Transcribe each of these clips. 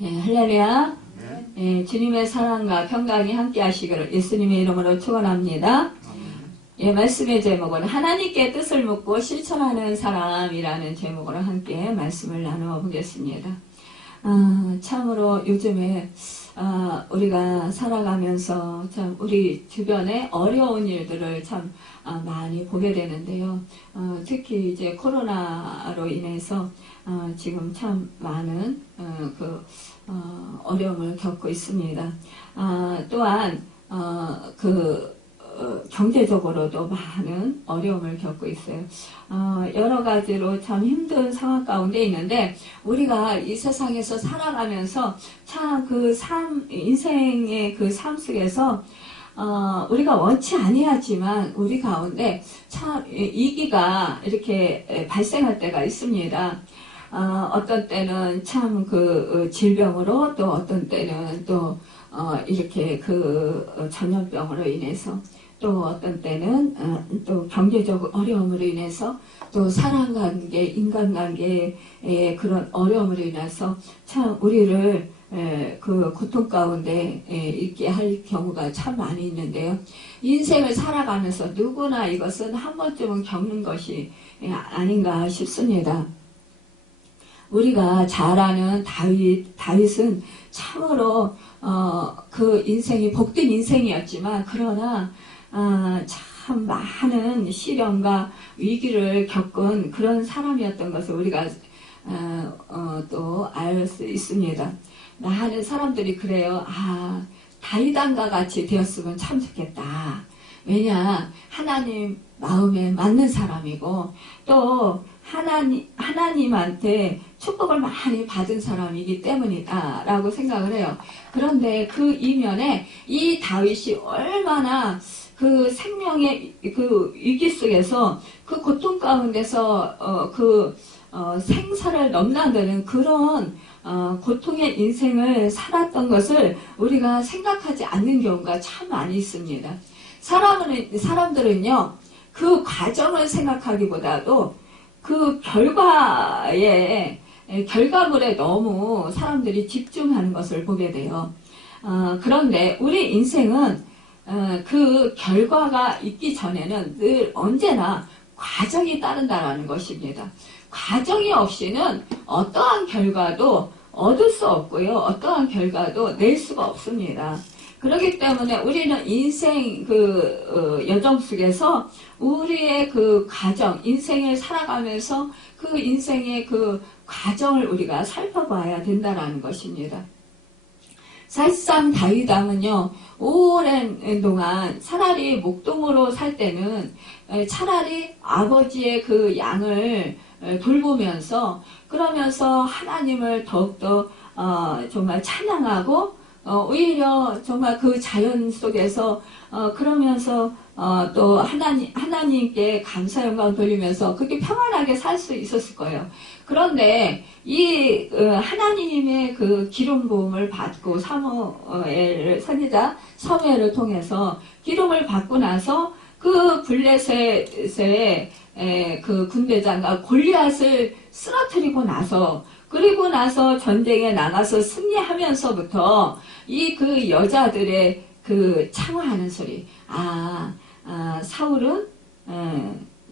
할렐루야. 주님의 사랑과 평강이 함께 하시기를 예수님의 이름으로 축원합니다. 말씀의 제목은 하나님께 뜻을 묻고 실천하는 사람이라는 제목으로 함께 말씀을 나누어 보겠습니다. 참으로 요즘에 우리가 살아가면서 참 우리 주변에 어려운 일들을 참 많이 보게 되는데요. 특히 이제 코로나로 인해서 지금 참 많은 어려움을 겪고 있습니다. 또한 경제적으로도 많은 어려움을 겪고 있어요. 여러 가지로 참 힘든 상황 가운데 있는데, 우리가 이 세상에서 살아가면서 참 인생의 그 삶 속에서, 우리가 원치 아니하지만 우리 가운데 참 위기가 이렇게 발생할 때가 있습니다. 어떤 때는 참 질병으로, 또 어떤 때는 또 이렇게 전염병으로 인해서, 또 어떤 때는 또 경제적 어려움으로 인해서, 또 사람관계, 인간관계의 그런 어려움으로 인해서 참 우리를 고통 가운데 있게 할 경우가 참 많이 있는데요. 인생을 살아가면서 누구나 이것은 한 번쯤은 겪는 것이 아닌가 싶습니다. 우리가 잘 아는 다윗은 참으로 그 인생이 복된 인생이었지만, 그러나 참 많은 시련과 위기를 겪은 그런 사람이었던 것을 우리가 또 알 수 있습니다. 많은 사람들이 그래요. 다윗왕과 같이 되었으면 참 좋겠다. 왜냐, 하나님 마음에 맞는 사람이고, 또 하나님한테 축복을 많이 받은 사람이기 때문이다 라고 생각을 해요. 그런데 그 이면에 이 다윗이 얼마나 그 생명의 위기 속에서 그 고통 가운데서 생사를 넘나드는 그런 고통의 인생을 살았던 것을 우리가 생각하지 않는 경우가 참 많이 있습니다. 사람들은요, 그 과정을 생각하기보다도 그 결과물에 너무 사람들이 집중하는 것을 보게 돼요. 그런데 우리 인생은 그 결과가 있기 전에는 늘 언제나 과정이 따른다는 것입니다. 과정이 없이는 어떠한 결과도 얻을 수 없고요. 어떠한 결과도 낼 수가 없습니다. 그렇기 때문에 우리는 인생 여정 속에서 우리의 과정, 인생을 살아가면서 그 인생의 과정을 우리가 살펴봐야 된다는 것입니다. 사실상 다윗왕은요, 오랜 동안 차라리 목동으로 살 때는 차라리 아버지의 양을 돌보면서, 그러면서 하나님을 더욱더 정말 찬양하고, 오히려 정말 그 자연 속에서 그러면서 또 하나님께 감사 영광 돌리면서 그렇게 평안하게 살 수 있었을 거예요. 그런데 이 하나님의 기름 부음을 받고 선지자 사무엘을 통해서 기름을 받고 나서 블레셋의 군대장과 골리앗을 쓰러뜨리고 나서, 그리고 나서 전쟁에 나가서 승리하면서부터 여자들의 창화하는 소리. 사울은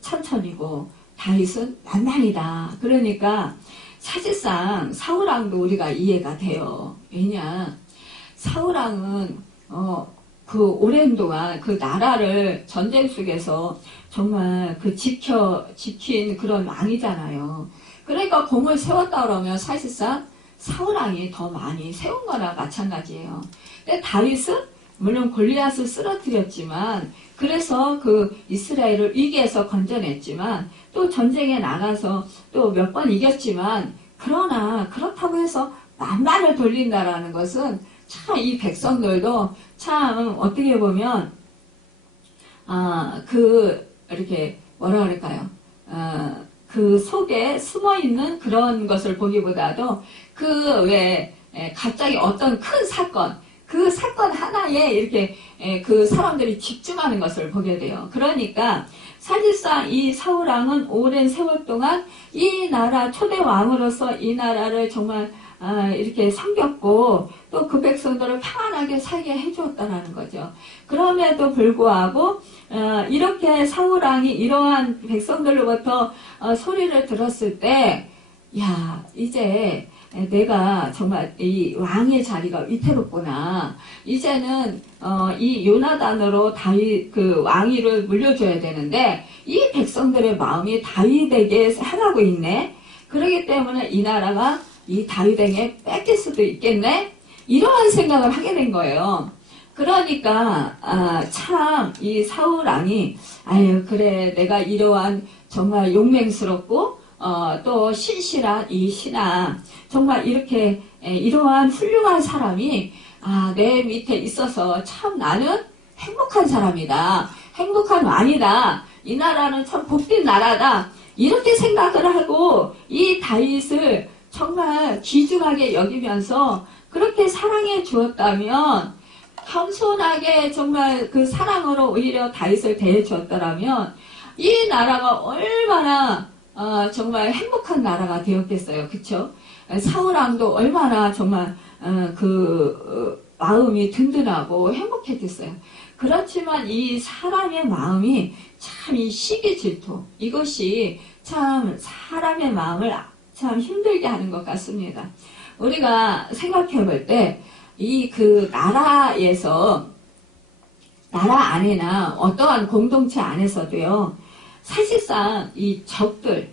천천히고 다윗은 만만이다. 그러니까 사실상 사울왕도 우리가 이해가 돼요. 왜냐, 사울왕은 오랜 동안 나라를 전쟁 속에서 정말 지킨 그런 왕이잖아요. 그러니까 공을 세웠다 그러면 사실상 사울왕이 더 많이 세운 거나 마찬가지예요. 근데 다윗은 물론 골리앗을 쓰러뜨렸지만, 그래서 이스라엘을 위기에서 건져냈지만, 또 전쟁에 나가서 또 몇 번 이겼지만, 그러나 그렇다고 해서 만만을 돌린다라는 것은 참 이 백성들도 참 어떻게 보면 이렇게 뭐라 그럴까요? 속에 숨어있는 그런 것을 보기보다도 갑자기 어떤 큰 사건, 그 사건 하나에 이렇게 사람들이 집중하는 것을 보게 돼요. 그러니까 사실상 이 사울왕은 오랜 세월 동안 이 나라 초대 왕으로서 이 나라를 정말 이렇게 섬겼고 또 그 백성들을 평안하게 살게 해주었다는 거죠. 그럼에도 불구하고 이렇게 사울왕이 이러한 백성들로부터 소리를 들었을 때, 야, 이제 내가 정말 이 왕의 자리가 위태롭구나. 이제는 이 요나단으로 다윗 그 왕위를 물려줘야 되는데 이 백성들의 마음이 다윗에게 향하고 있네. 그렇기 때문에 이 나라가 이 다윗에게 뺏길 수도 있겠네. 이러한 생각을 하게 된 거예요. 그러니까 참 이 사울 왕이 아유 그래 내가 이러한 정말 용맹스럽고 또 신실한 이 신하 정말 이렇게 이러한 훌륭한 사람이 내 밑에 있어서 참 나는 행복한 사람이다. 행복한 왕이다. 이 나라는 참 복된 나라다. 이렇게 생각을 하고 이 다윗을 정말 귀중하게 여기면서 그렇게 사랑해 주었다면, 겸손하게 정말 그 사랑으로 오히려 다윗을 대해 주었더라면 이 나라가 얼마나 정말 행복한 나라가 되었겠어요. 그쵸? 사울왕도 얼마나 정말 마음이 든든하고 행복했겠어요. 그렇지만 이 사람의 마음이 참 이 시기 질투, 이것이 참 사람의 마음을 참 힘들게 하는 것 같습니다. 우리가 생각해 볼 때 이 그 나라에서 나라 안에나 어떠한 공동체 안에서도요, 사실상 이 적들을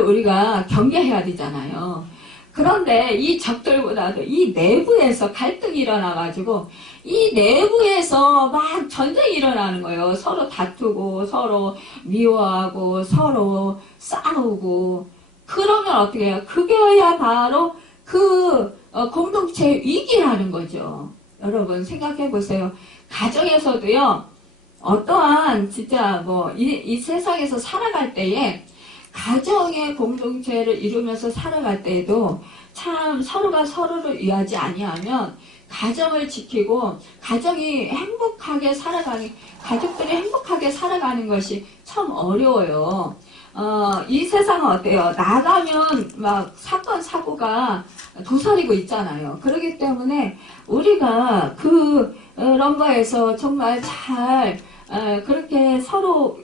우리가 경계해야 되잖아요. 그런데 이 적들보다도 이 내부에서 갈등이 일어나가지고 이 내부에서 막 전쟁이 일어나는 거예요. 서로 다투고 서로 미워하고 서로 싸우고. 그러면 어떻게 해요? 그게야 바로 공동체의 위기라는 거죠. 여러분 생각해 보세요. 가정에서도요, 어떠한 진짜 이 세상에서 살아갈 때에 가정의 공동체를 이루면서 살아갈 때에도 참 서로가 서로를 위하지 아니하면 가정을 지키고 가정이 행복하게 가족들이 행복하게 살아가는 것이 참 어려워요. 이 세상은 어때요? 나가면 막 사건 사고가 도사리고 있잖아요. 그렇기 때문에 우리가 그런 거에서 정말 잘 그렇게 서로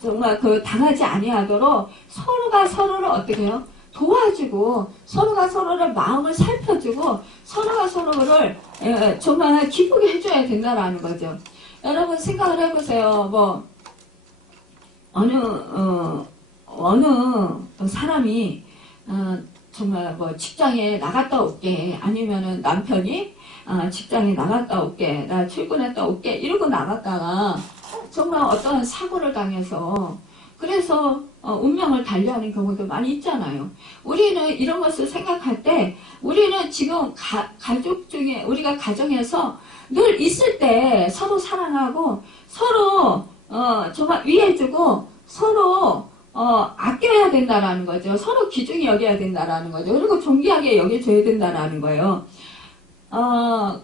정말 당하지 아니하도록 서로가 서로를 어떻게 해요? 도와주고 서로가 서로를 마음을 살펴주고 서로가 서로를 정말 기쁘게 해줘야 된다라는 거죠. 여러분 생각을 해보세요. 어느 사람이 정말 직장에 나갔다 올게, 아니면은 남편이 직장에 나갔다 올게, 나 출근했다 올게 이러고 나갔다가 정말 어떤 사고를 당해서 그래서 운명을 달리하는 경우도 많이 있잖아요. 우리는 이런 것을 생각할 때 우리는 지금 가족 중에 우리가 가정에서 늘 있을 때 서로 사랑하고 서로 정말 위해주고 서로 아껴야 된다라는 거죠. 서로 귀중히 여겨야 된다라는 거죠. 그리고 존귀하게 여겨줘야 된다라는 거예요.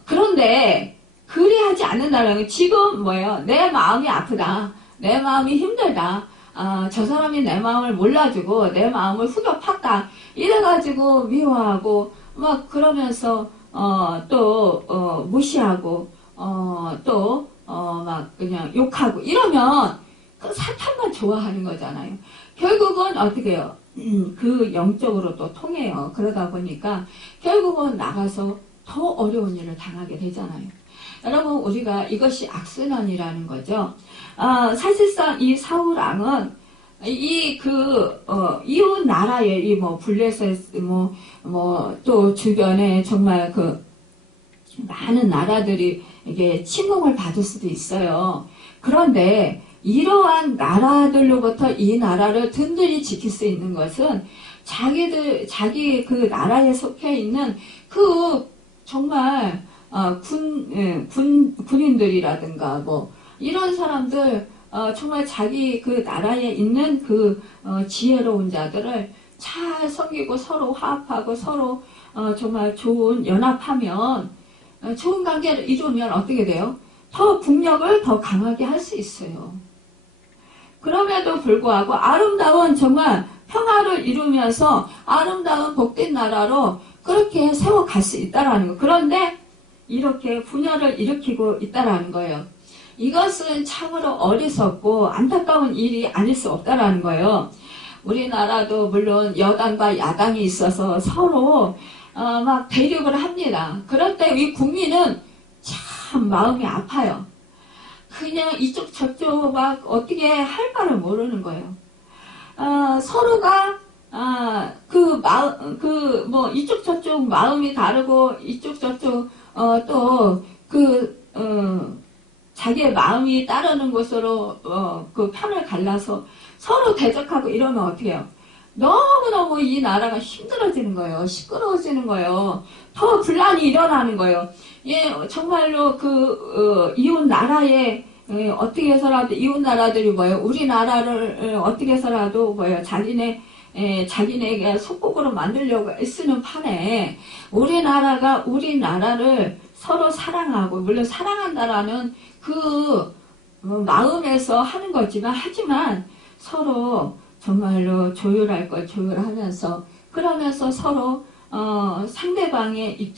그런데 그리하지 않는다는 건 지금 뭐예요? 내 마음이 아프다. 내 마음이 힘들다. 저 사람이 내 마음을 몰라주고 내 마음을 후벼 팠다. 이래가지고 미워하고 막 그러면서 또 무시하고 또 막 그냥 욕하고 이러면 그 사탄만 좋아하는 거잖아요. 결국은 어떻게 해요? 그 영적으로 또 통해요. 그러다 보니까 결국은 나가서 더 어려운 일을 당하게 되잖아요. 여러분, 우리가 이것이 악순환이라는 거죠. 사실상 이 사울왕은 이웃 나라의 블레셋 또 주변에 정말 많은 나라들이 이게 침공을 받을 수도 있어요. 그런데 이러한 나라들로부터 이 나라를 든든히 지킬 수 있는 것은 자기 그 나라에 속해 있는 정말 군인들이라든가 이런 사람들 정말 자기 그 나라에 있는 지혜로운 자들을 잘 섬기고 서로 화합하고 서로 정말 좋은 연합하면 좋은 관계를 이루면 어떻게 돼요? 더 국력을 더 강하게 할 수 있어요. 그럼에도 불구하고 아름다운 정말 평화를 이루면서 아름다운 복된 나라로 그렇게 세워갈 수 있다라는 거. 그런데 이렇게 분열을 일으키고 있다라는 거예요. 이것은 참으로 어리석고 안타까운 일이 아닐 수 없다라는 거예요. 우리나라도 물론 여당과 야당이 있어서 서로 막 대립을 합니다. 그럴 때 이 국민은 참 마음이 아파요. 그냥 이쪽 저쪽 막 어떻게 할 바를 모르는 거예요. 서로가 이쪽 저쪽 마음이 다르고 이쪽 저쪽 자기의 마음이 따르는 곳으로 그 편을 갈라서 서로 대적하고 이러면 어떻게 해요? 너무너무 이 나라가 힘들어지는 거예요. 시끄러워지는 거예요. 더 분란이 일어나는 거예요. 예, 정말로 이웃 나라에 어떻게 해서라도 이웃 나라들이 뭐예요? 우리나라를 어떻게 해서라도 뭐예요? 자기네가 속국으로 만들려고 애쓰는 판에 우리나라를 서로 사랑하고, 물론 사랑한다라는 마음에서 하는 거지만, 하지만 서로 정말로 조율할 걸 조율하면서, 그러면서 서로 상대방의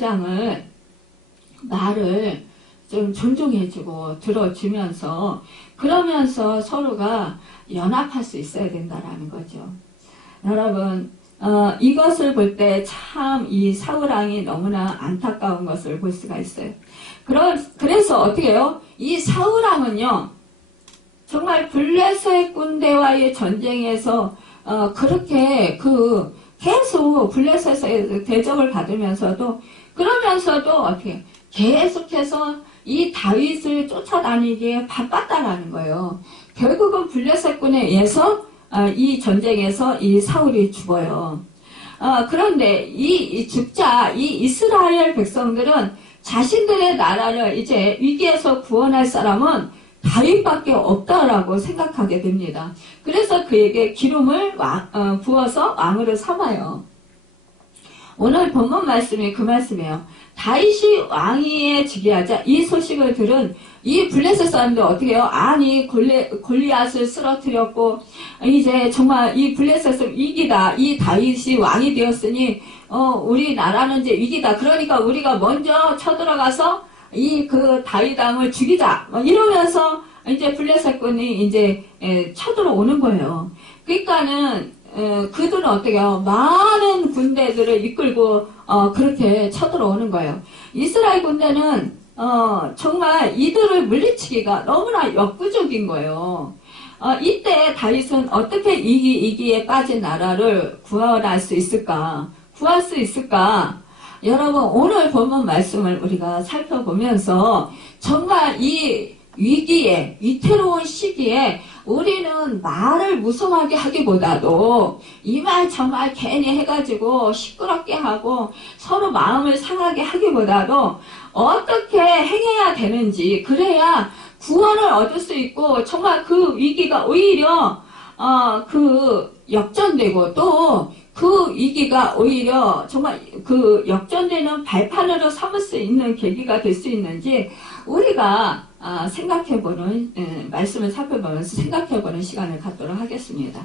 말을 좀 존중해주고 들어주면서, 그러면서 서로가 연합할 수 있어야 된다라는 거죠. 여러분, 이것을 볼 때 참 이 사울왕이 너무나 안타까운 것을 볼 수가 있어요. 그래서 어떻게 해요? 이 사울왕은요, 정말 블레셋 군대와의 전쟁에서 그렇게 계속 블레셋의 대적을 받으면서도, 그러면서도 어떻게 계속해서 이 다윗을 쫓아다니기에 바빴다라는 거예요. 결국은 블레셋군에 의해서 이 전쟁에서 이 사울이 죽어요. 그런데 이 이스라엘 백성들은 자신들의 나라를 이제 위기에서 구원할 사람은 다윗밖에 없다라고 생각하게 됩니다. 그래서 그에게 기름을 부어서 왕으로 삼아요. 오늘 본문 말씀이 그 말씀이에요. 다윗이 왕위에 즉위하자 이 소식을 들은 이 블레셋 사람들 어떻게 해요? 아니, 골리앗을 쓰러뜨렸고, 이제 정말 이 블레셋을 위기다. 이 다윗이 왕이 되었으니, 우리 나라는 이제 위기다. 그러니까 우리가 먼저 쳐들어가서 다윗 왕을 죽이자. 이러면서 이제 블레셋군이 이제 쳐들어오는 거예요. 그러니까는, 그들은 어떻게 해요? 많은 군대들을 이끌고, 그렇게 쳐들어오는 거예요. 이스라엘 군대는, 정말 이들을 물리치기가 너무나 역부족인 거예요. 이때 다윗은 어떻게 이기에 빠진 나라를 구할 수 있을까? 여러분, 오늘 본문 말씀을 우리가 살펴보면서 정말 이 위기에, 위태로운 시기에 우리는 말을 무성하게 하기보다도 이 말 저 말 괜히 해가지고 시끄럽게 하고 서로 마음을 상하게 하기보다도 어떻게 행해야 되는지, 그래야 구원을 얻을 수 있고 정말 그 위기가 오히려 역전되고, 또 그 위기가 오히려 정말 역전되는 발판으로 삼을 수 있는 계기가 될 수 있는지 우리가 생각해보는, 말씀을 살펴보면서 생각해보는 시간을 갖도록 하겠습니다.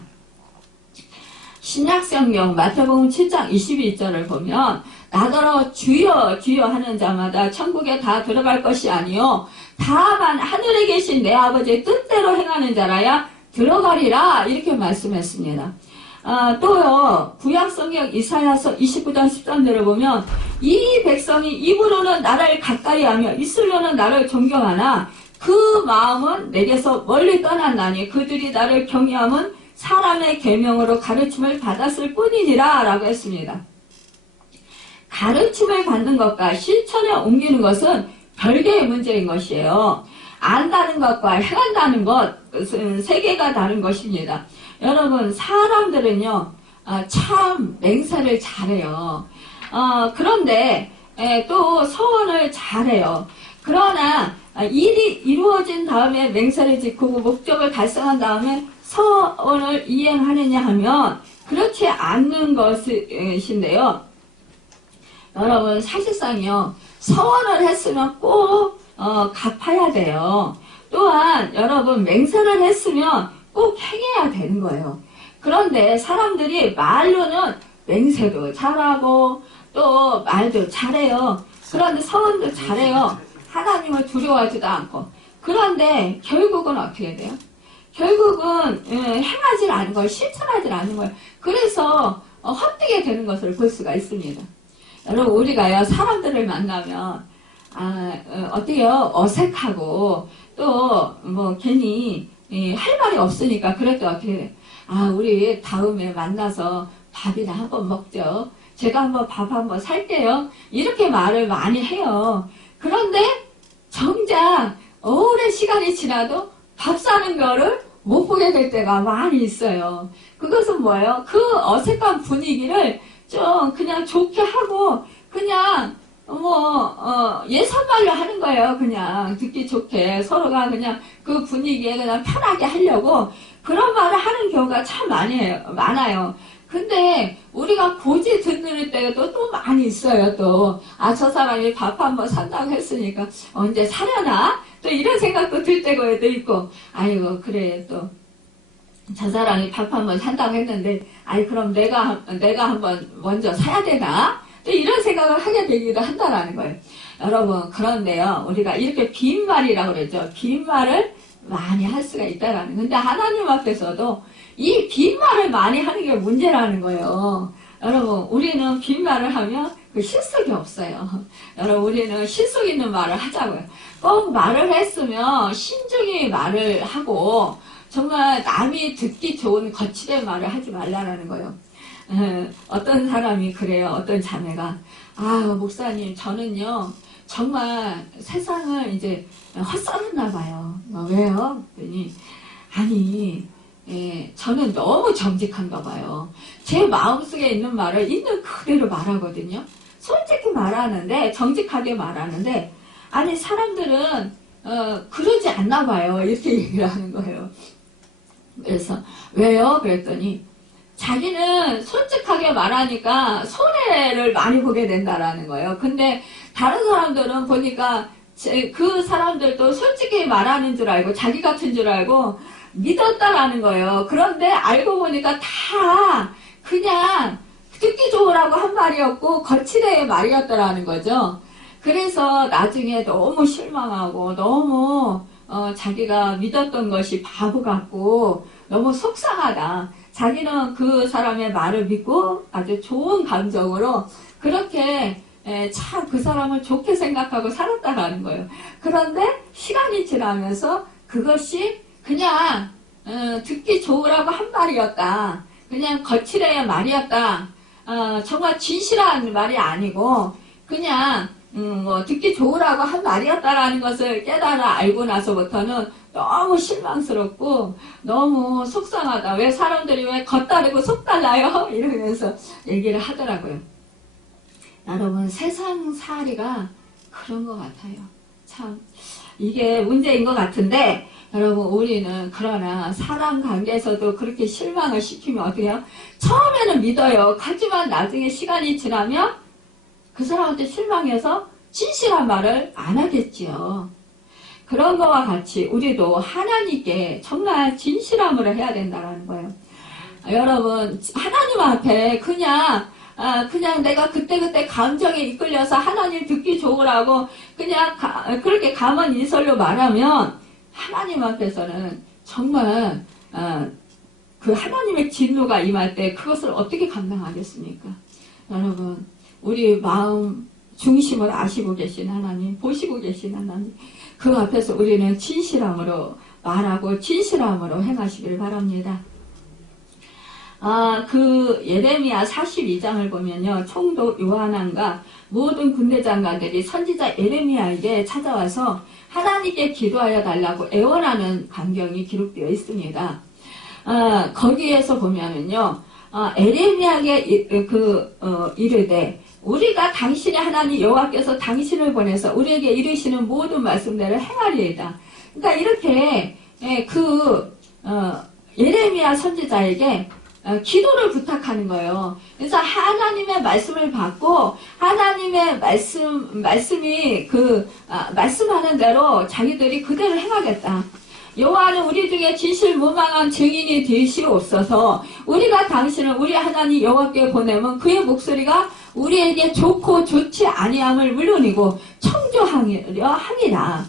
신약성경 마태복음 7장 22절을 보면, 나더러 주여 주여 하는 자마다 천국에 다 들어갈 것이 아니요 다만 하늘에 계신 내 아버지의 뜻대로 행하는 자라야 들어가리라, 이렇게 말씀했습니다. 또요, 구약성경 이사야서 29장 10절을 보면, 이 백성이 입으로는 나를 가까이 하며 입술로는 나를 존경하나 그 마음은 내게서 멀리 떠났나니 그들이 나를 경외함은 사람의 계명으로 가르침을 받았을 뿐이니라, 라고 했습니다. 가르침을 받는 것과 실천에 옮기는 것은 별개의 문제인 것이에요. 안다는 것과 행한다는 것은 세 개가 다른 것입니다. 여러분, 사람들은요, 참 맹세를 잘해요. 그런데 또 서원을 잘해요. 그러나 일이 이루어진 다음에 맹세를 짓고 목적을 달성한 다음에 서원을 이행하느냐 하면 그렇지 않는 것인데요. 여러분, 사실상요, 서원을 했으면 꼭 갚아야 돼요. 또한 여러분, 맹세를 했으면 꼭 행해야 되는 거예요. 그런데 사람들이 말로는 맹세도 잘하고 또 말도 잘해요. 그런데 서원도 잘해요. 하나님을 두려워하지도 않고. 그런데 결국은 어떻게 돼요? 결국은 행하지 않은 걸, 실천하지 않은 걸. 그래서 헛되게 되는 것을 볼 수가 있습니다. 여러분, 우리가요 사람들을 만나면 어때요? 어색하고 또 뭐 괜히 할 말이 없으니까 그럴 때 어떻게 돼? 우리 다음에 만나서 밥이나 한번 먹죠. 제가 한번 밥 한번 살게요. 이렇게 말을 많이 해요. 그런데 정작 오랜 시간이 지나도 밥 사는 거를 못 보게 될 때가 많이 있어요. 그것은 뭐예요? 그 어색한 분위기를 좀 그냥 좋게 하고 그냥 예선말로 하는 거예요. 그냥 듣기 좋게 서로가 그냥 그 분위기에 그냥 편하게 하려고 그런 말을 하는 경우가 참 많아요. 근데 우리가 고지 듣는 때도 또 많이 있어요. 또 저 사람이 밥 한번 산다고 했으니까 언제 사려나? 또 이런 생각도 들 때가 있고 아이고 그래 또 저 사람이 밥 한번 산다고 했는데 그럼 내가 한번 먼저 사야 되나? 또 이런 생각을 하게 되기도 한다라는 거예요. 여러분 그런데요 우리가 이렇게 빈말이라고 그러죠. 빈말을 많이 할 수가 있다라는. 근데 하나님 앞에서도 이 빈말을 많이 하는 게 문제라는 거예요. 여러분 우리는 빈말을 하면 그 실속이 없어요. 여러분 우리는 실속 있는 말을 하자고요. 꼭 말을 했으면 신중히 말을 하고 정말 남이 듣기 좋은 거칠은 말을 하지 말라는 거예요. 어떤 사람이 그래요. 어떤 자매가 목사님 저는요 정말 세상을 이제 헛살았나 봐요. 왜요? 그랬더니 저는 너무 정직한가 봐요. 제 마음속에 있는 말을 있는 그대로 말하거든요. 솔직히 말하는데 정직하게 말하는데 사람들은 그러지 않나 봐요. 이렇게 얘기를 하는 거예요. 그래서 왜요? 그랬더니 자기는 솔직하게 말하니까 손해를 많이 보게 된다라는 거예요. 근데 다른 사람들은 보니까 그 사람들도 솔직히 말하는 줄 알고 자기 같은 줄 알고 믿었다라는 거예요. 그런데 알고 보니까 다 그냥 듣기 좋으라고 한 말이었고 거칠의 말이었다라는 거죠. 그래서 나중에 너무 실망하고 너무 자기가 믿었던 것이 바보 같고 너무 속상하다. 자기는 그 사람의 말을 믿고 아주 좋은 감정으로 그렇게 참 그 사람을 좋게 생각하고 살았다라는 거예요. 그런데 시간이 지나면서 그것이 그냥 듣기 좋으라고 한 말이었다. 그냥 거칠의 말이었다. 정말 진실한 말이 아니고 그냥 듣기 좋으라고 한 말이었다라는 것을 깨달아 알고 나서부터는 너무 실망스럽고 너무 속상하다. 왜 사람들이 왜 겉다르고 속달라요? 이러면서 얘기를 하더라고요. 여러분 세상살이가 그런 것 같아요. 참 이게 문제인 것 같은데 여러분 우리는 그러나 사람 관계에서도 그렇게 실망을 시키면 어떻게 해요? 처음에는 믿어요. 하지만 나중에 시간이 지나면 그 사람한테 실망해서 진실한 말을 안 하겠지요. 그런 거와 같이 우리도 하나님께 정말 진실함으로 해야 된다는 거예요. 여러분 하나님 앞에 그냥 내가 그때그때 감정에 이끌려서 하나님 듣기 좋으라고 그냥 그렇게 가만히설로 말하면 하나님 앞에서는 정말 그 하나님의 진노가 임할 때 그것을 어떻게 감당하겠습니까? 여러분 우리 마음 중심을 아시고 계신 하나님, 보시고 계신 하나님, 그 앞에서 우리는 진실함으로 말하고 진실함으로 행하시길 바랍니다. 그 예레미야 42장을 보면요. 총독 요하난과 모든 군대 장관들이 선지자 예레미야에게 찾아와서 하나님께 기도하여 달라고 애원하는 광경이 기록되어 있습니다. 거기에서 보면은요. 예레미야에게 이르되 우리가 당신의 하나님 여호와께서 당신을 보내서 우리에게 이르시는 모든 말씀대로 행하리이다. 그러니까 이렇게 예레미야 선지자에게 기도를 부탁하는 거예요. 그래서 하나님의 말씀을 받고 하나님의 말씀이 말씀하는 대로 자기들이 그대로 행하겠다. 여호와는 우리 중에 진실무망한 증인이 되시옵소서. 우리가 당신을 우리 하나님 여호와께 보내면 그의 목소리가 우리에게 좋고 좋지 아니함을 물론이고 청조하려 함이라.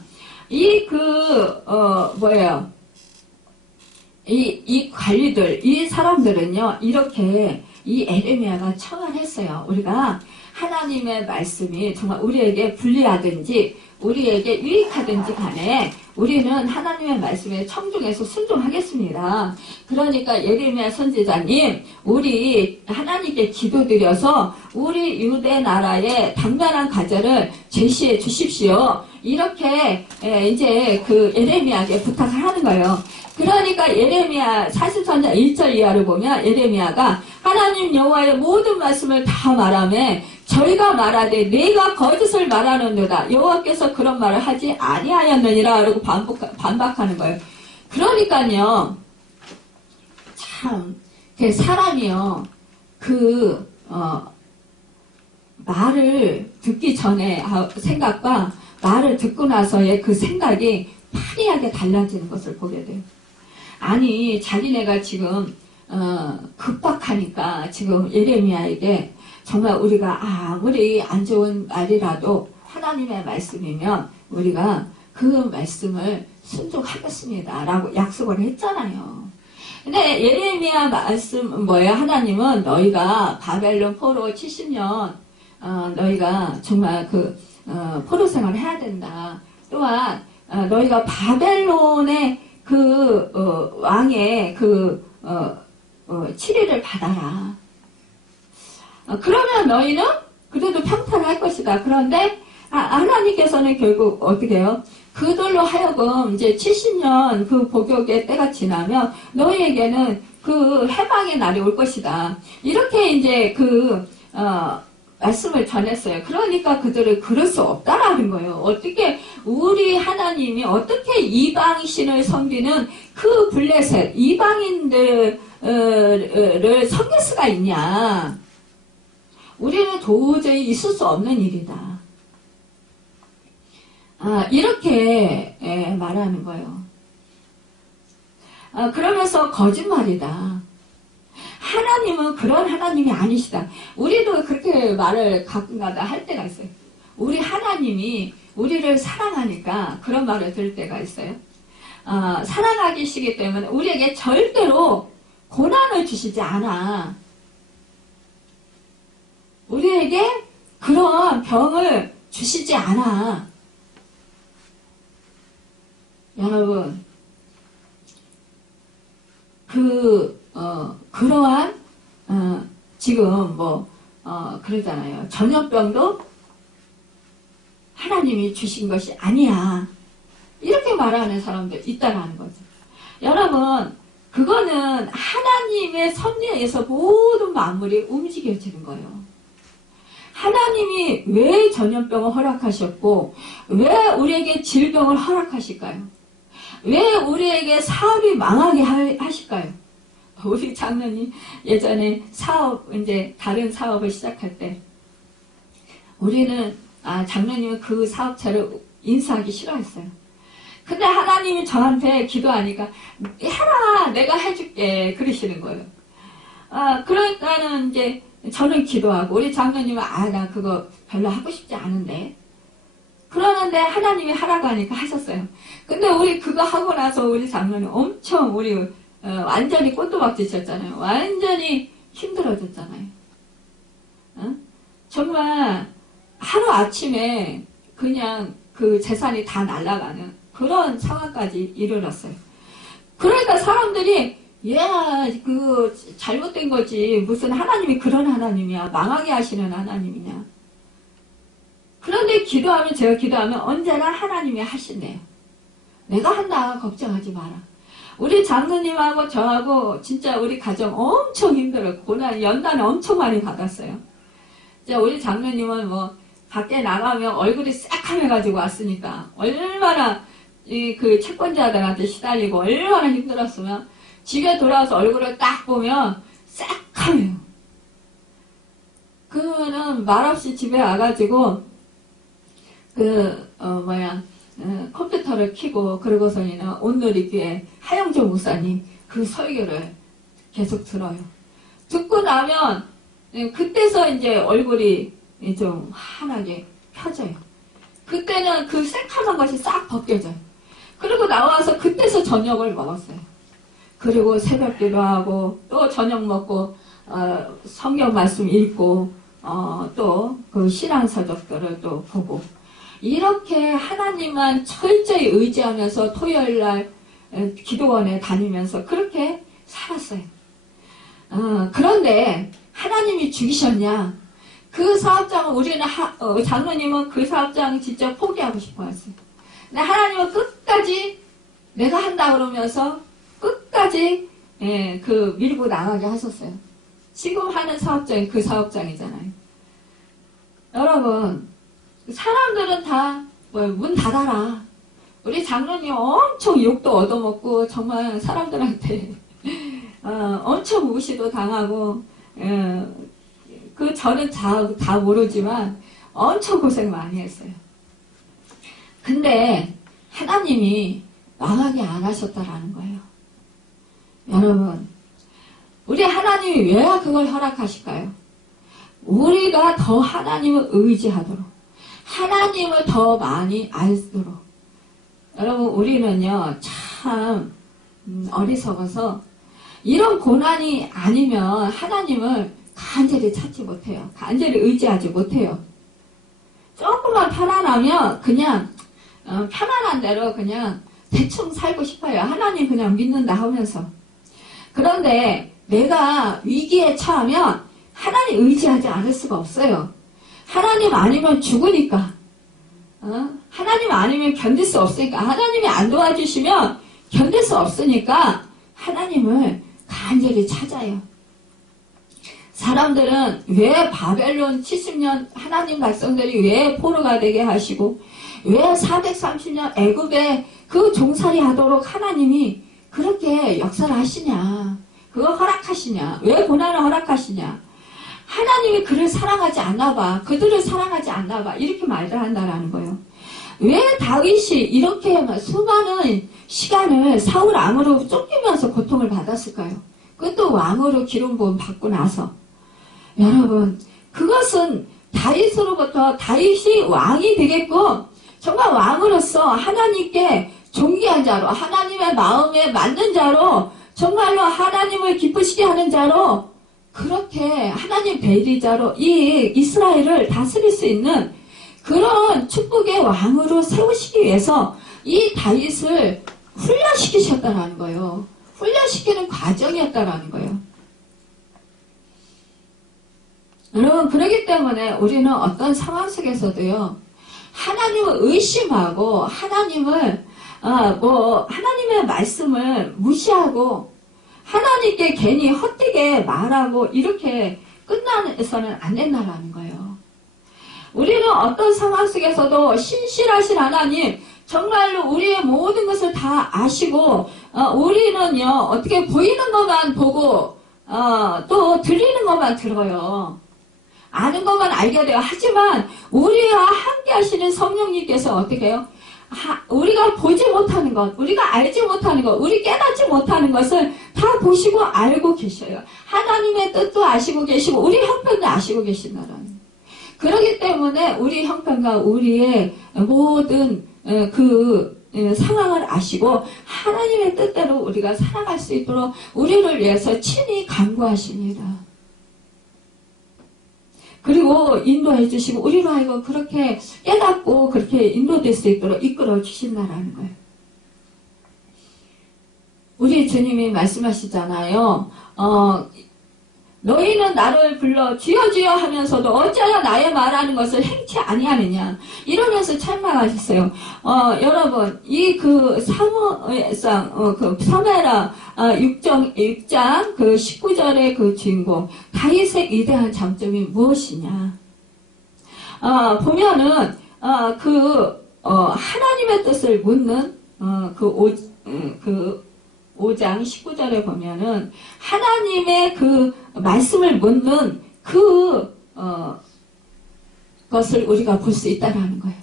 이 관리들, 이 사람들은요, 이렇게 이 에레미야가 청을 했어요. 우리가 하나님의 말씀이 정말 우리에게 불리하든지 우리에게 유익하든지 간에 우리는 하나님의 말씀에 청중해서 순종하겠습니다. 그러니까 예레미야 선지자님, 우리 하나님께 기도드려서 우리 유대 나라의 당면한 가정을 제시해 주십시오. 이렇게 이제 그 예레미야에게 부탁을 하는 거예요. 그러니까 예레미야 43장 1절 이하를 보면 예레미야가 하나님 여호와의 모든 말씀을 다 말하며 저희가 말하되 내가 거짓을 말하는도다. 여호와께서 그런 말을 하지 아니하였느니라 라고 반박하는 거예요. 그러니까요, 참 사람이요 말을 듣기 전에 생각과 말을 듣고 나서의 그 생각이 판이하게 달라지는 것을 보게 돼요. 아니, 자기네가 지금 급박하니까 지금 예레미야에게 정말 우리가 아무리 안 좋은 말이라도 하나님의 말씀이면 우리가 그 말씀을 순종하겠습니다 라고 약속을 했잖아요. 근데 예레미야 말씀 뭐예요? 하나님은 너희가 바벨론 포로 70년 너희가 정말 포로 생활을 해야 된다. 또한 너희가 바벨론의 왕의 치리를 받아라. 그러면 너희는 그래도 평탄할 것이다. 그런데 하나님께서는 결국 어떻게 해요? 그들로 하여금 이제 70년 그 복역의 때가 지나면 너희에게는 그 해방의 날이 올 것이다. 이렇게 이제 말씀을 전했어요. 그러니까 그들을 그럴 수 없다라는 거예요. 어떻게 우리 하나님이 어떻게 이방신을 섬기는 그 블레셋 이방인들을 섬길 수가 있냐. 우리는 도저히 있을 수 없는 일이다. 이렇게 말하는 거예요. 그러면서 거짓말이다. 하나님은 그런 하나님이 아니시다. 우리도 그렇게 말을 가끔가다 할 때가 있어요. 우리 하나님이 우리를 사랑하니까 그런 말을 들을 때가 있어요. 사랑하시기 때문에 우리에게 절대로 고난을 주시지 않아. 우리에게 그런 병을 주시지 않아. 여러분, 그러한 지금 그러잖아요. 전염병도 하나님이 주신 것이 아니야. 이렇게 말하는 사람들 있다라는 거죠. 여러분, 그거는 하나님의 섭리에 의해서 모든 만물이 움직여지는 거예요. 하나님이 왜 전염병을 허락하셨고 왜 우리에게 질병을 허락하실까요? 왜 우리에게 사업이 망하게 하실까요? 우리 장로님 예전에 이제 다른 사업을 시작할 때 우리는 장로님은 그 사업체를 인수하기 싫어했어요. 근데 하나님이 저한테 기도하니까 해라, 내가 해줄게 그러시는 거예요. 그러니까는 이제 저는 기도하고 우리 장로님은 나 그거 별로 하고 싶지 않은데 그러는데 하나님이 하라고 하니까 하셨어요. 근데 우리 그거 하고 나서 우리 장로님 엄청 완전히 꽃도박지셨잖아요. 완전히 힘들어졌잖아요. 정말 하루아침에 그냥 그 재산이 다 날아가는 그런 상황까지 이르렀어요. 그러니까 사람들이 그거 잘못된 거지. 무슨 하나님이 그런 하나님이야. 망하게 하시는 하나님이냐. 그런데 제가 기도하면 언제나 하나님이 하신대요. 내가 한다. 걱정하지 마라. 우리 장로님하고 저하고 진짜 우리 가정 엄청 힘들어요. 고난 연단을 엄청 많이 받았어요. 우리 장로님은 밖에 나가면 얼굴이 새카매가지고 왔으니까 얼마나 그 채권자들한테 시달리고 얼마나 힘들었으면 집에 돌아와서 얼굴을 딱 보면 새카매요. 그거는 말없이 집에 와가지고 컴퓨터를 켜고 그러고서는 온누리교회 하영조 목사님 그 설교를 계속 들어요. 듣고 나면 그때서 이제 얼굴이 좀 환하게 펴져요. 그때는 그 새카만 것이 싹 벗겨져요. 그리고 나와서 그때서 저녁을 먹었어요. 그리고 새벽 기도하고 또 저녁 먹고 성경 말씀 읽고 또 그 신앙 서적들을 또 보고 이렇게 하나님만 철저히 의지하면서 토요일날 기도원에 다니면서 그렇게 살았어요. 그런데 하나님이 죽이셨냐? 그 사업장은 우리는 장로님은 그 사업장 진짜 포기하고 싶어 했어요. 근데 하나님은 끝까지 내가 한다 그러면서 끝까지 그 밀고 나가게 하셨어요. 지금 하는 사업장이 그 사업장이잖아요. 여러분 사람들은 다 문 닫아라. 우리 장로님 엄청 욕도 얻어먹고 정말 사람들한테 엄청 무시도 당하고 그 저는 다 모르지만 엄청 고생 많이 했어요. 근데 하나님이 망하게 안 하셨다라는 거예요. 여러분 우리 하나님이 왜 그걸 허락하실까요? 우리가 더 하나님을 의지하도록 하나님을 더 많이 알도록. 여러분 우리는요 참 어리석어서 이런 고난이 아니면 하나님을 간절히 찾지 못해요. 간절히 의지하지 못해요. 조금만 편안하면 그냥 편안한 대로 그냥 대충 살고 싶어요. 하나님 그냥 믿는다 하면서. 그런데 내가 위기에 처하면 하나님 의지하지 않을 수가 없어요. 하나님 아니면 죽으니까. 하나님 아니면 견딜 수 없으니까. 하나님이 안 도와주시면 견딜 수 없으니까 하나님을 간절히 찾아요. 사람들은 왜 바벨론 70년 하나님 백성들이 왜 포로가 되게 하시고 왜 430년 애굽에 그 종살이 하도록 하나님이 그렇게 역사를 하시냐, 그거 허락하시냐, 왜 고난을 허락하시냐, 하나님이 그를 사랑하지 않나 봐, 그들을 사랑하지 않나 봐, 이렇게 말을 한다라는 거예요. 왜 다윗이 이렇게 수많은 시간을 사울 왕으로 쫓기면서 고통을 받았을까요? 그것도 왕으로 기름 부음 받고 나서. 여러분 그것은 다윗으로부터 다윗이 왕이 되겠고 정말 왕으로서 하나님께 존귀한 자로 하나님의 마음에 맞는 자로 정말로 하나님을 기쁘시게 하는 자로 그렇게 하나님 배리자로 이 이스라엘을 다스릴 수 있는 그런 축복의 왕으로 세우시기 위해서 이 다윗을 훈련시키셨다는 거예요. 훈련시키는 과정이었다는 거예요. 여러분 그렇기 때문에 우리는 어떤 상황 속에서도요 하나님을 의심하고 하나님을 하나님의 말씀을 무시하고 하나님께 괜히 헛되게 말하고 이렇게 끝나서는 안 된다는 거예요. 우리는 어떤 상황 속에서도 신실하신 하나님, 정말로 우리의 모든 것을 다 아시고 우리는요 어떻게 보이는 것만 보고 또 들리는 것만 들어요. 아는 것만 알게 돼요. 하지만 우리와 함께 하시는 성령님께서 어떻게 해요? 우리가 보지 못하는 것, 우리가 알지 못하는 것, 우리 깨닫지 못하는 것을 다 보시고 알고 계셔요. 하나님의 뜻도 아시고 계시고 우리 형편도 아시고 계신다라는. 그렇기 때문에 우리 형편과 우리의 모든 그 상황을 아시고 하나님의 뜻대로 우리가 살아갈 수 있도록 우리를 위해서 친히 간구하십니다. 그리고 인도해 주시고 우리로 하여금 그렇게 깨닫고 그렇게 인도될 수 있도록 이끌어 주신다라는 거예요. 우리 주님이 말씀하시잖아요. 너희는 나를 불러 주여 주여 하면서도 어찌하여 나의 말하는 것을 행치 아니하느냐 이러면서 책망하셨어요. 여러분 이 그 사무엘상 그 사무엘하 6장 그 19절의 그 주인공 다윗의 위대한 장점이 무엇이냐? 보면은 하나님의 뜻을 묻는 그 5장 19절에 보면은 하나님의 그 말씀을 묻는 것을 우리가 볼 수 있다는 거예요.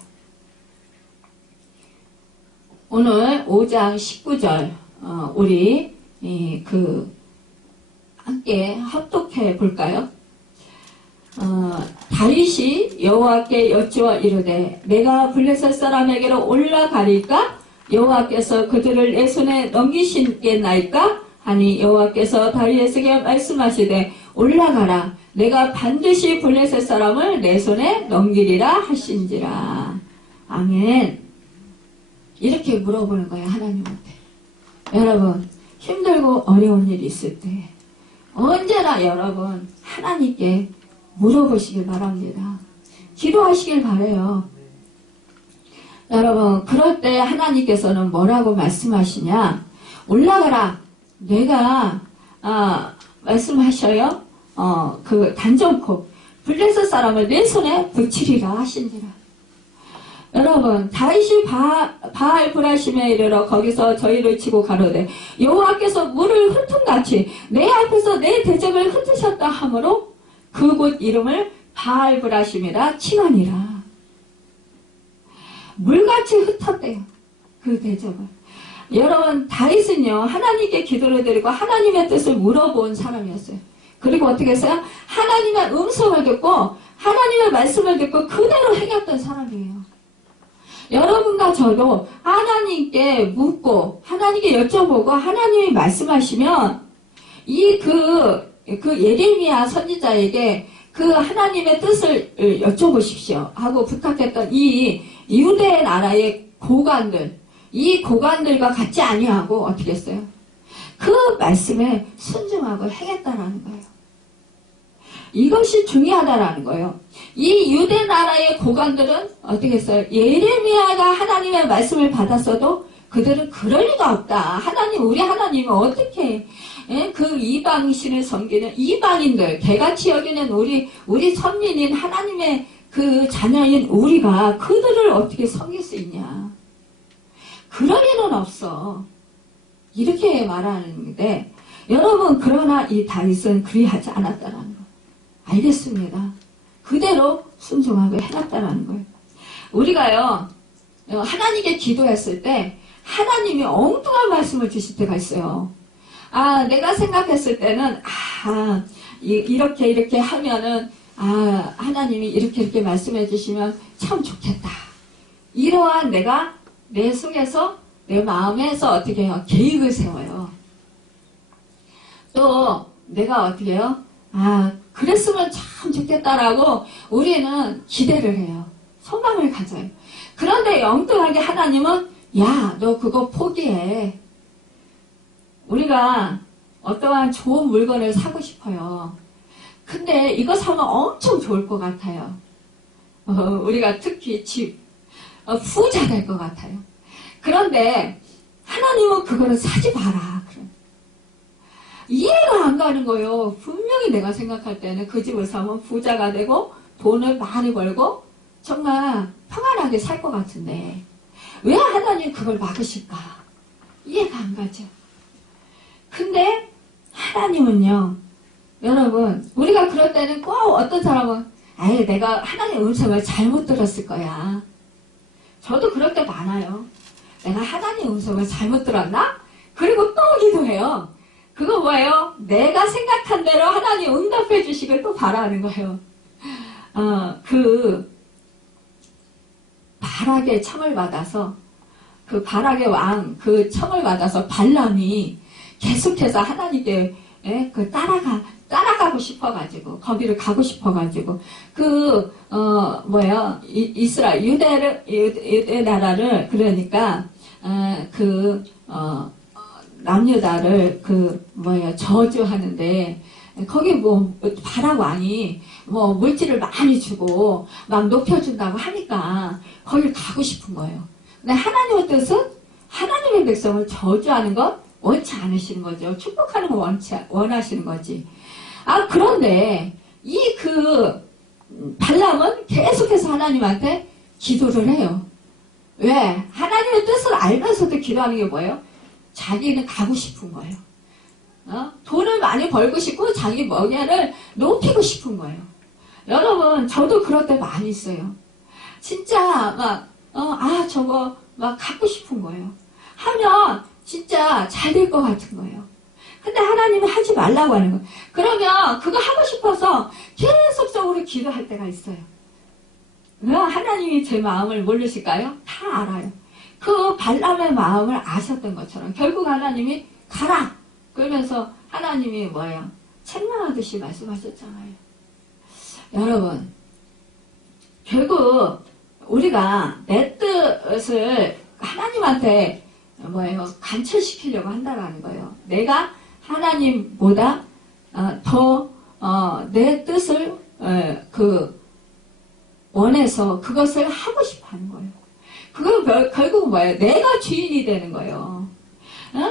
오늘 5장 19절 우리 함께 합독해 볼까요? 다윗이 여호와께 여쭈어 이르되 내가 블레셋 사람에게로 올라가리까? 여호와께서 그들을 내 손에 넘기시겠나이까? 하니 여호와께서 다윗에게 말씀하시되 올라가라. 내가 반드시 블레셋 사람을 내 손에 넘기리라 하신지라. 아멘. 이렇게 물어보는 거예요, 하나님한테. 여러분, 힘들고 어려운 일이 있을 때 언제나 여러분 하나님께 물어보시길 바랍니다. 기도하시길 바래요. 여러분, 그럴 때 하나님께서는 뭐라고 말씀하시냐? 올라가라. 내가 말씀하셔요. 단정코 블레셋 사람을 내 손에 붙이리라 하신지라. 여러분, 다윗이 바알 브라심에 이르러 거기서 저희를 치고 가로되 여호와께서 물을 흩음같이 내 앞에서 내 대적을 흩으셨다 하므로 그곳 이름을 바알 브라심이라 칭하니라. 물같이 흩었대요, 그 대적을. 여러분, 다윗은요 하나님께 기도를 드리고 하나님의 뜻을 물어본 사람이었어요. 그리고 어떻게 했어요? 하나님의 음성을 듣고 하나님의 말씀을 듣고 그대로 행했던 사람이에요. 여러분과 저도 하나님께 묻고 하나님께 여쭤보고 하나님이 말씀하시면 그 예레미야 선지자에게 그 하나님의 뜻을 여쭤보십시오 하고 부탁했던 이 유대 나라의 고관들, 이 고관들과 같지 아니하고 어떻게 했어요? 그 말씀에 순종하고 행했다라는 거예요. 이것이 중요하다라는 거예요. 이 유대 나라의 고관들은 어떻게 했어요? 예레미야가 하나님의 말씀을 받았어도 그들은 그럴 리가 없다. 우리 하나님은 어떻게 그 이방신을 섬기는 이방인들, 개같이 여기는 우리 선민인 하나님의 그 자녀인 우리가 그들을 어떻게 섬길 수 있냐. 그럴 리는 없어. 이렇게 말하는데, 여러분, 그러나 이 다윗은 그리하지 않았다는 거. 알겠습니다. 그대로 순종하고 해놨다는 거예요. 우리가요, 하나님께 기도했을 때, 하나님이 엉뚱한 말씀을 주실 때가 있어요. 내가 생각했을 때는, 이렇게 하면은, 하나님이 이렇게 말씀해 주시면 참 좋겠다. 이러한 내가 내 속에서, 내 마음에서 어떻게 해요? 계획을 세워요. 또, 내가 어떻게 해요? 그랬으면 참 좋겠다라고 우리는 기대를 해요. 소망을 가져요. 그런데 엉뚱하게 하나님은, 야, 너 그거 포기해. 우리가 어떠한 좋은 물건을 사고 싶어요. 근데 이거 사면 엄청 좋을 것 같아요. 우리가 특히 부자 될 것 같아요. 그런데 하나님은 그거를 사지 마라. 이해가 안 가는 거예요. 분명히 내가 생각할 때는 그 집을 사면 부자가 되고 돈을 많이 벌고 정말 평안하게 살 것 같은데 왜 하나님 그걸 막으실까? 이해가 안 가죠. 근데 하나님은요, 여러분, 우리가 그럴 때는 꼭 어떤 사람은 내가 하나님의 음성을 잘못 들었을 거야. 저도 그럴 때 많아요. 내가 하나님의 음성을 잘못 들었나? 그리고 또 기도해요. 그거 뭐예요? 내가 생각한 대로 하나님 응답해 주시길 또 바라는 거예요. 바락의 청을 받아서, 그 바락의 왕, 그 청을 받아서 발람이 계속해서 하나님께 따라가고 싶어가지고, 거기를 가고 싶어가지고, 이스라엘, 유대 나라를, 그러니까, 남유다를 저주하는데, 거기 바락 왕이 물질을 많이 주고, 막 높여준다고 하니까, 거길 가고 싶은 거예요. 근데 하나님의 뜻은 하나님의 백성을 저주하는 것 원치 않으시는 거죠. 축복하는 거 원하시는 거지. 그런데 발람은 계속해서 하나님한테 기도를 해요. 왜? 하나님의 뜻을 알면서도 기도하는 게 뭐예요? 자기는 가고 싶은 거예요. 돈을 많이 벌고 싶고 자기 명예를 높이고 싶은 거예요. 여러분, 저도 그럴 때 많이 있어요. 진짜 저거 갖고 싶은 거예요. 하면 진짜 잘 될 것 같은 거예요. 근데 하나님은 하지 말라고 하는 거예요. 그러면 그거 하고 싶어서 계속적으로 기도할 때가 있어요. 왜 하나님이 제 마음을 모르실까요? 다 알아요. 그 발람의 마음을 아셨던 것처럼 결국 하나님이 가라! 그러면서 하나님이 뭐예요? 책망하듯이 말씀하셨잖아요. 여러분, 결국 우리가 내 뜻을 하나님한테 뭐예요? 관철시키려고 한다는 거예요. 내가 하나님보다 더 내 뜻을 원해서 그것을 하고 싶어 하는 거예요. 그거 결국 뭐예요? 내가 주인이 되는 거예요.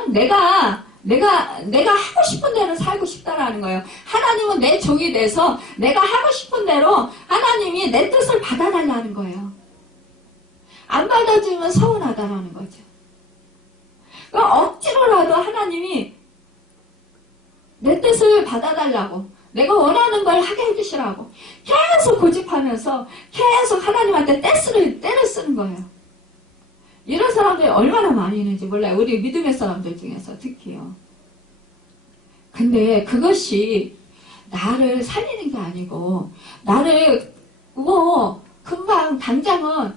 내가 하고 싶은 대로 살고 싶다라는 거예요. 하나님은 내 종이 돼서 내가 하고 싶은 대로 하나님이 내 뜻을 받아달라는 거예요. 안 받아주면 서운하다라는 거죠. 억지로라도 하나님이 내 뜻을 받아달라고, 내가 원하는 걸 하게 해주시라고 계속 고집하면서 계속 하나님한테 때를 쓰는 거예요. 이런 사람들이 얼마나 많이 있는지 몰라요. 우리 믿음의 사람들 중에서 특히요. 근데 그것이 나를 살리는 게 아니고, 나를 금방 당장은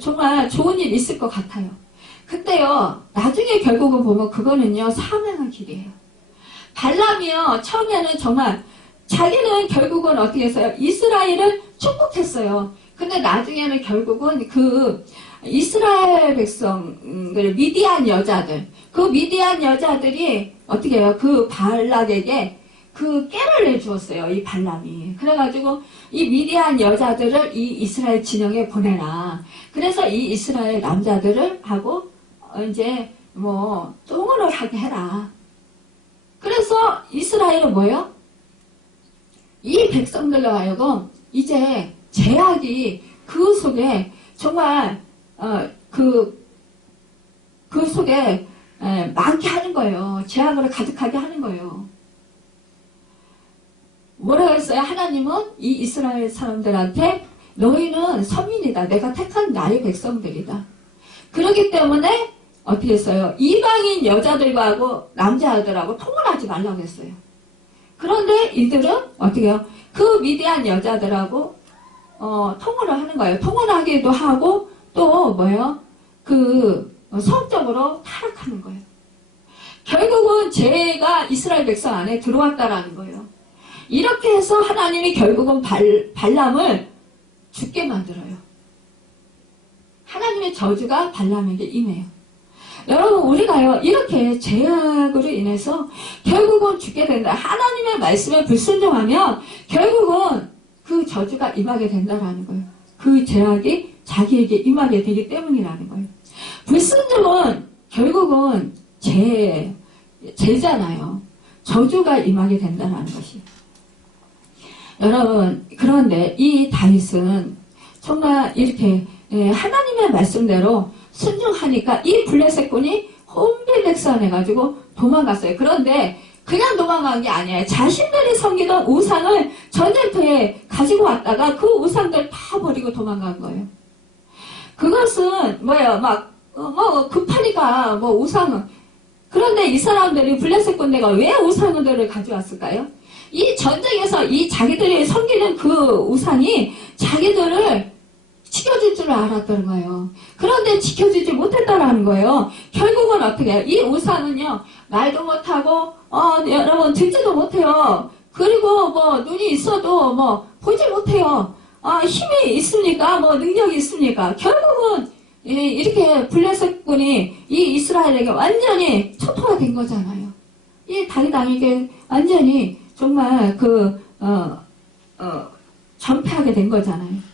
정말 좋은 일 있을 것 같아요. 근데요, 나중에 결국은 보면 그거는요, 사명의 길이에요. 발람이요, 처음에는 정말 자기는 결국은 어떻게 했어요? 이스라엘을 축복했어요. 근데 나중에는 결국은 그 이스라엘 백성들, 미디안 여자들, 그 미디안 여자들이 어떻게 해요? 그 발락에게 그 깨를 내주었어요. 이 발람이. 그래가지고 이 미디안 여자들을 이 이스라엘 진영에 보내라. 그래서 이 이스라엘 남자들을 하고 이제 똥을 하게 해라. 그래서 이스라엘은 뭐예요? 이 백성들로 하여금 이제 제약이 그 속에 정말 그 속에 많게 하는 거예요. 제약으로 가득하게 하는 거예요. 뭐라고 했어요? 하나님은 이 이스라엘 사람들한테 너희는 서민이다. 내가 택한 나의 백성들이다. 그렇기 때문에 어떻게 했어요? 이방인 여자들과 하고 남자들하고 통혼하지 말라고 했어요. 그런데 이들은 어떻게 해요? 그 미디안 여자들하고 통혼을 하는 거예요. 통혼하기도 하고 또 뭐예요? 성적으로 타락하는 거예요. 결국은 죄가 이스라엘 백성 안에 들어왔다라는 거예요. 이렇게 해서 하나님이 결국은 발람을 죽게 만들어요. 하나님의 저주가 발람에게 임해요. 여러분, 우리가요, 이렇게 죄악으로 인해서 결국은 죽게 된다. 하나님의 말씀에 불순종하면 결국은 그 저주가 임하게 된다라는 거예요. 그 죄악이 자기에게 임하게 되기 때문이라는 거예요. 불순종은 결국은 죄잖아요. 저주가 임하게 된다는 것이. 여러분, 그런데 이 다윗은 정말 이렇게 하나님의 말씀대로 순종하니까 이 블레셋군이 혼비백산해가지고 도망갔어요. 그런데 그냥 도망간 게 아니에요. 자신들이 섬기던 우상을 전쟁터에 가지고 왔다가 그 우상들 다 버리고 도망간 거예요. 그것은 뭐예요? 급하니까 우상은. 그런데 이 사람들이 블레셋 군대가 왜 우상들을 가져왔을까요? 이 전쟁에서 이 자기들이 섬기는 그 우상이 자기들을 지켜줄 줄 알았던 거예요. 그런데 지켜주지 못했다라는 거예요. 결국은 어떻게 해요? 이 우상은요, 말도 못하고, 여러분, 듣지도 못해요. 그리고 눈이 있어도 보지 못해요. 힘이 있습니까? 능력이 있습니까? 결국은, 이렇게 블레셋군이 이 이스라엘에게 완전히 초토화 된 거잖아요. 이 다윗왕에게 완전히 정말 전패하게 된 거잖아요.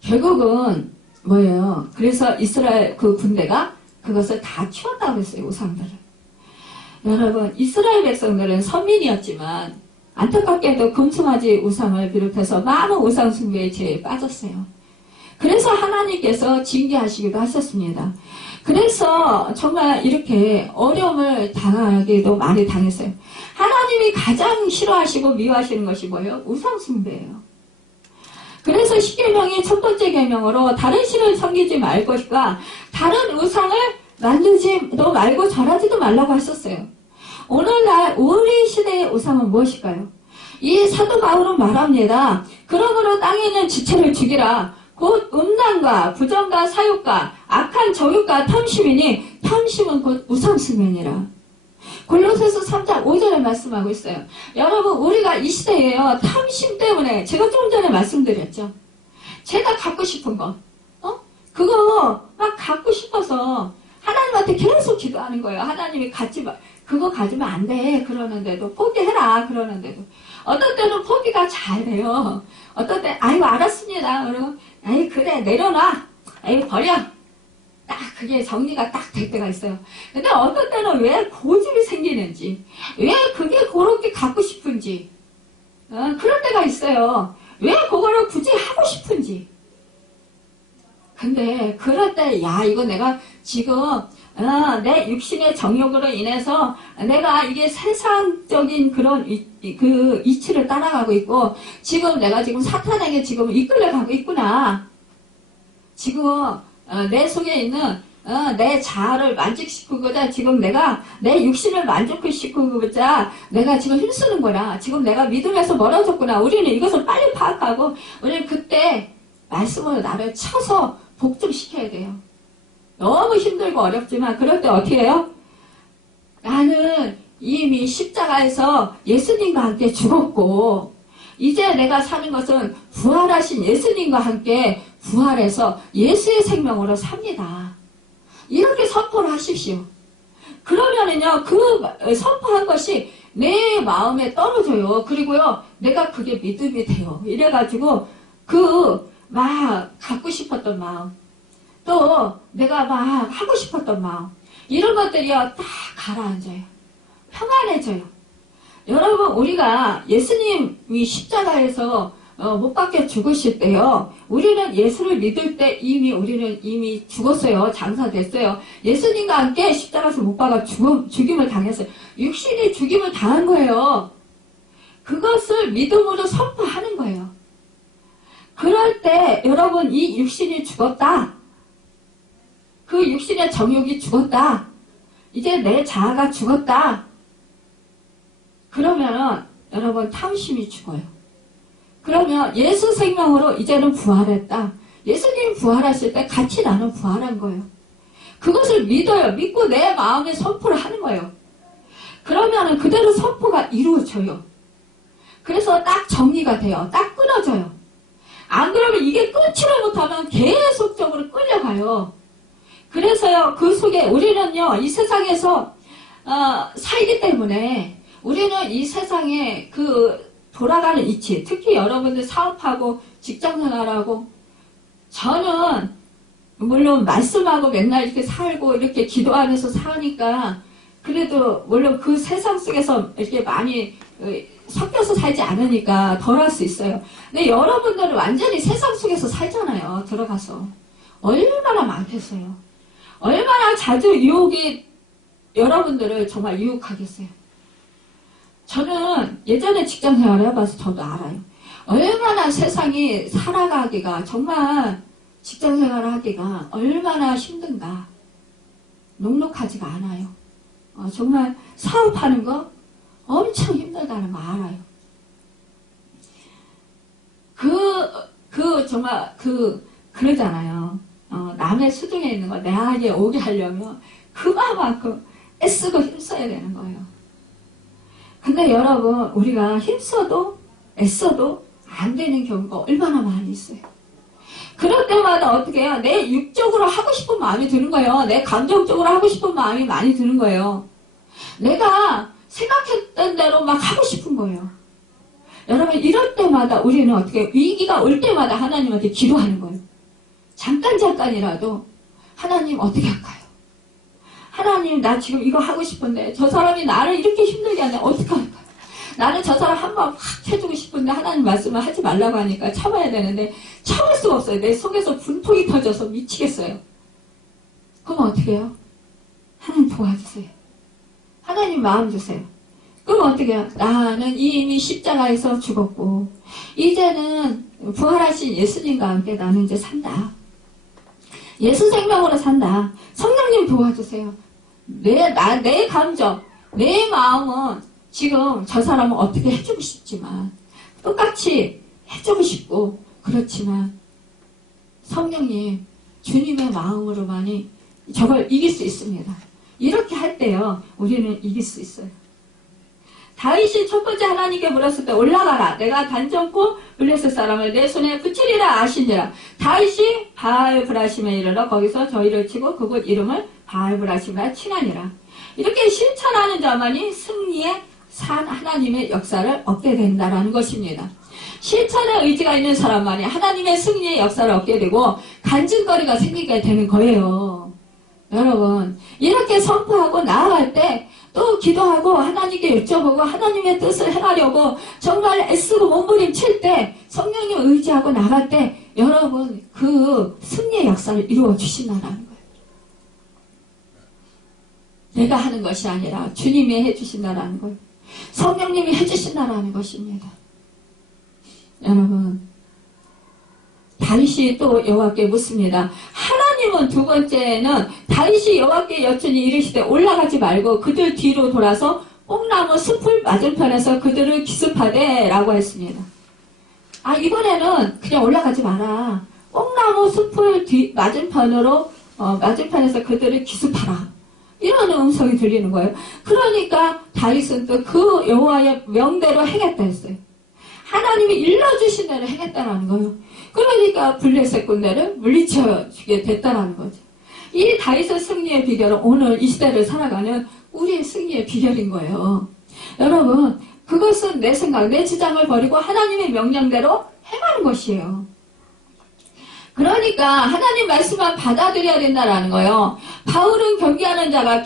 결국은 뭐예요? 그래서 이스라엘 그 군대가 그것을 다 치웠다고 했어요, 우상들을. 여러분, 이스라엘 백성들은 선민이었지만 안타깝게도 금송아지 우상을 비롯해서 많은 우상 숭배의 죄에 빠졌어요. 그래서 하나님께서 징계하시기도 하셨습니다. 그래서 정말 이렇게 어려움을 당하기도 많이 당했어요. 하나님이 가장 싫어하시고 미워하시는 것이 뭐예요? 우상 숭배예요. 그래서 10계명의 첫 번째 계명으로 다른 신을 섬기지 말 것과 다른 우상을 만들지도 말고 절하지도 말라고 하셨어요. 오늘날 우리 시대의 우상은 무엇일까요? 이 사도 바울은 말합니다. 그러므로 땅에 있는 지체를 죽이라. 곧 음란과 부정과 사욕과 악한 정욕과 탐심이니 탐심은 곧 우상숭배니라. 골로새서 3장 5절에 말씀하고 있어요. 여러분, 우리가 이 시대에요, 탐심 때문에, 제가 좀 전에 말씀드렸죠. 제가 갖고 싶은 거, 그거 막 갖고 싶어서 하나님한테 계속 기도하는 거예요. 하나님이 그거 가지면 안 돼. 그러는데도, 포기해라. 그러는데도. 어떤 때는 포기가 잘 돼요. 어떤 때, 아이고, 알았습니다. 그리고, 아이, 그래, 내려놔. 아이, 버려. 딱 그게 정리가 딱 될 때가 있어요. 근데 어떤 때는 왜 고집이 생기는지, 왜 그게 그렇게 갖고 싶은지, 그럴 때가 있어요. 왜 그거를 굳이 하고 싶은지. 근데 그럴 때, 야, 이거 내가 지금 내 육신의 정욕으로 인해서 내가 이게 세상적인 그런 그 이치를 따라가고 있고, 내가 지금 사탄에게 지금 이끌려가고 있구나. 지금 내 속에 있는 내 자아를 만족시키고자 지금 내가 내 육신을 만족시키고자 내가 지금 힘쓰는 거라. 지금 내가 믿음에서 멀어졌구나. 우리는 이것을 빨리 파악하고 우리는 그때 말씀으로 나를 쳐서 복종시켜야 돼요. 너무 힘들고 어렵지만 그럴 때 어떻게 해요? 나는 이미 십자가에서 예수님과 함께 죽었고 이제 내가 사는 것은 부활하신 예수님과 함께 부활해서 예수의 생명으로 삽니다. 이렇게 선포를 하십시오. 그러면은요, 그 선포한 것이 내 마음에 떨어져요. 그리고요, 내가 그게 믿음이 돼요. 이래가지고 막 갖고 싶었던 마음, 또 내가 막 하고 싶었던 마음, 이런 것들이요 딱 가라앉아요. 평안해져요. 여러분, 우리가 예수님이 십자가에서 못 박혀 죽으실 때요, 우리는 예수를 믿을 때 우리는 이미 죽었어요. 장사됐어요. 예수님과 함께 십자가에서 못 박아 죽임을 당했어요. 육신이 죽임을 당한 거예요. 그것을 믿음으로 선포하는 거예요. 그럴 때 여러분, 이 육신이 죽었다. 그 육신의 정욕이 죽었다. 이제 내 자아가 죽었다. 그러면은 여러분, 탐심이 죽어요. 그러면 예수 생명으로 이제는 부활했다. 예수님이 부활하실 때 같이 나는 부활한 거예요. 그것을 믿어요. 믿고 내 마음에 선포를 하는 거예요. 그러면은 그대로 선포가 이루어져요. 그래서 딱 정리가 돼요. 딱 끊어져요. 안 그러면 이게 끊지를 못하면 계속적으로 끌려가요. 그래서요, 그 속에 우리는요, 이 세상에서 살기 때문에 우리는 이 세상에 돌아가는 이치, 특히 여러분들 사업하고 직장생활하고, 저는 물론 말씀하고 맨날 이렇게 살고 이렇게 기도하면서 사니까 그래도 물론 그 세상 속에서 이렇게 많이 섞여서 살지 않으니까 덜 할 수 있어요. 근데 여러분들은 완전히 세상 속에서 살잖아요. 들어가서. 얼마나 많겠어요. 얼마나 자주 유혹이 여러분들을 정말 유혹하겠어요. 저는 예전에 직장 생활을 해봐서 저도 알아요. 얼마나 세상이 살아가기가, 정말 직장 생활을 하기가 얼마나 힘든가. 녹록하지가 않아요. 정말 사업하는 거 엄청 힘들다는 거 알아요. 정말 그러잖아요. 남의 수중에 있는 거 내게 오게 하려면 그만큼 애쓰고 힘써야 되는 거예요. 근데 여러분, 우리가 힘써도 애써도 안 되는 경우가 얼마나 많이 있어요. 그럴 때마다 어떻게 해요? 내 육적으로 하고 싶은 마음이 드는 거예요. 내 감정적으로 하고 싶은 마음이 많이 드는 거예요. 내가 생각했던 대로 막 하고 싶은 거예요. 여러분, 이럴 때마다 우리는 어떻게, 위기가 올 때마다 하나님한테 기도하는 거예요. 잠깐이라도 하나님 어떻게 할까요? 하나님, 나 지금 이거 하고 싶은데 저 사람이 나를 이렇게 힘들게 하네. 어떻게 할까요? 나는 저 사람 한 번 확 해주고 싶은데 하나님 말씀을 하지 말라고 하니까 참아야 되는데 참을 수가 없어요. 내 속에서 분통이 터져서 미치겠어요. 그럼 어떻게 해요? 하나님 도와주세요. 하나님 마음 주세요. 그럼 어떻게 해요? 나는 이미 십자가에서 죽었고 이제는 부활하신 예수님과 함께 나는 이제 산다. 예수 생명으로 산다. 성령님 도와주세요. 내 감정, 내 마음은 지금 저 사람은 어떻게 해주고 싶지만, 똑같이 해주고 싶고, 그렇지만, 성령님, 주님의 마음으로만이 저걸 이길 수 있습니다. 이렇게 할 때요, 우리는 이길 수 있어요. 다윗이 첫 번째 하나님께 물었을 때 올라가라. 내가 단전코 블레셋 사람을 내 손에 붙이리라 아시니라. 다윗이 바알브라심에 이르러 거기서 저희를 치고 그곳 이름을 바알브라심이라 칭하니라. 이렇게 실천하는 자만이 승리의 산 하나님의 역사를 얻게 된다라는 것입니다. 실천의 의지가 있는 사람만이 하나님의 승리의 역사를 얻게 되고 간증거리가 생기게 되는 거예요. 여러분, 이렇게 선포하고 나아갈 때 또 기도하고 하나님께 여쭤보고 하나님의 뜻을 행하려고 정말 애쓰고 몸부림칠 때 성령님 의지하고 나갈 때 여러분 그 승리의 역사를 이루어 주신다는 거예요. 내가 하는 것이 아니라 주님이 해주신다는 거예요. 성령님이 해주신다는 것입니다. 여러분, 다윗이 또 여호와께 묻습니다. 하나님은 두 번째는 다윗이 여호와께 여쭈니 이르시되 올라가지 말고 그들 뒤로 돌아서 뽕나무 숲을 맞은편에서 그들을 기습하되 라고 했습니다. 이번에는 그냥 올라가지 마라. 뽕나무 숲을 맞은편으로 맞은편에서 그들을 기습하라. 이런 음성이 들리는 거예요. 그러니까 다윗은 또 그 여호와의 명대로 행했다 했어요. 하나님이 일러주신 대로 행했다는 거예요. 그러니까 블레셋 군대를 물리쳐주게 됐다는 거죠. 이 다윗의 승리의 비결은 오늘 이 시대를 살아가는 우리의 승리의 비결인 거예요. 여러분, 그것은 내 생각, 내 주장을 버리고 하나님의 명령대로 행하는 것이에요. 그러니까 하나님 말씀만 받아들여야 된다는 거예요. 바울은 경계하는 자가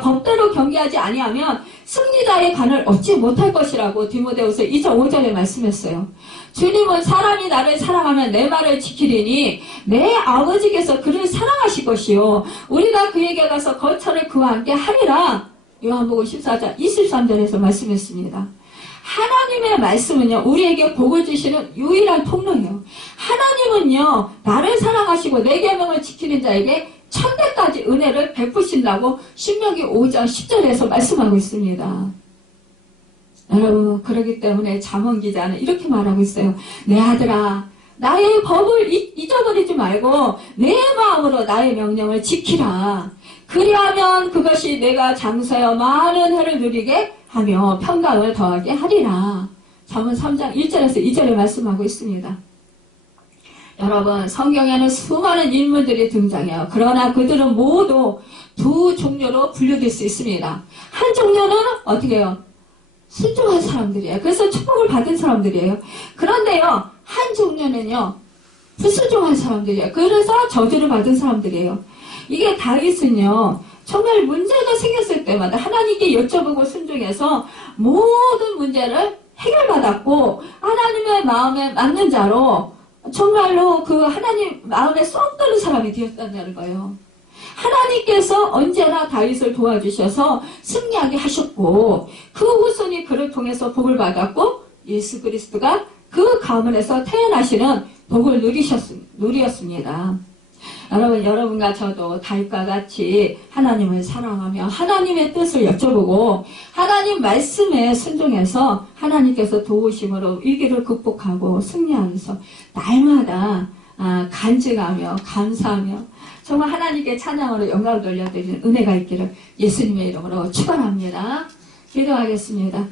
법대로 경계하지 아니하면 승리자의 관을 얻지 못할 것이라고 디모데후서 2장 5절에 말씀했어요. 주님은 사람이 나를 사랑하면 내 말을 지키리니 내 아버지께서 그를 사랑하실 것이요 우리가 그에게 가서 거처를 그와 함께 하리라. 요한복음 14장 23절에서 말씀했습니다. 하나님의 말씀은요, 우리에게 복을 주시는 유일한 통로예요. 하나님은요, 나를 사랑하시고 내 계명을 지키는 자에게 천대까지 은혜를 베푸신다고 신명기 5장 10절에서 말씀하고 있습니다. 여러분, 그렇기 때문에 잠언 기자는 이렇게 말하고 있어요. 내 아들아, 나의 법을 잊어버리지 말고 내 마음으로 나의 명령을 지키라. 그리하면 그것이 내가 장수하여 많은 해를 누리게 하며 평강을 더하게 하리라. 잠언 3장 1절에서 2절에 말씀하고 있습니다. 여러분, 성경에는 수많은 인물들이 등장해요. 그러나 그들은 모두 두 종류로 분류될 수 있습니다. 한 종류는 어떻게 해요? 순종한 사람들이에요. 그래서 축복을 받은 사람들이에요. 그런데요, 한 종류는요, 불순종한 사람들이에요. 그래서 저주를 받은 사람들이에요. 이게 다윗은요, 정말 문제가 생겼을 때마다 하나님께 여쭤보고 순종해서 모든 문제를 해결받았고 하나님의 마음에 맞는 자로 정말로 그 하나님 마음에 쏙 드는 사람이 되었다는 거예요. 하나님께서 언제나 다윗을 도와주셔서 승리하게 하셨고 그 후손이 그를 통해서 복을 받았고 예수 그리스도가 그 가문에서 태어나시는 복을 누리었습니다. 여러분과 저도 다윗과 같이 하나님을 사랑하며 하나님의 뜻을 여쭤보고 하나님 말씀에 순종해서 하나님께서 도우심으로 위기를 극복하고 승리하면서 날마다 간증하며 감사하며 정말 하나님께 찬양으로 영광을 돌려드리는 은혜가 있기를 예수님의 이름으로 축원합니다. 기도하겠습니다.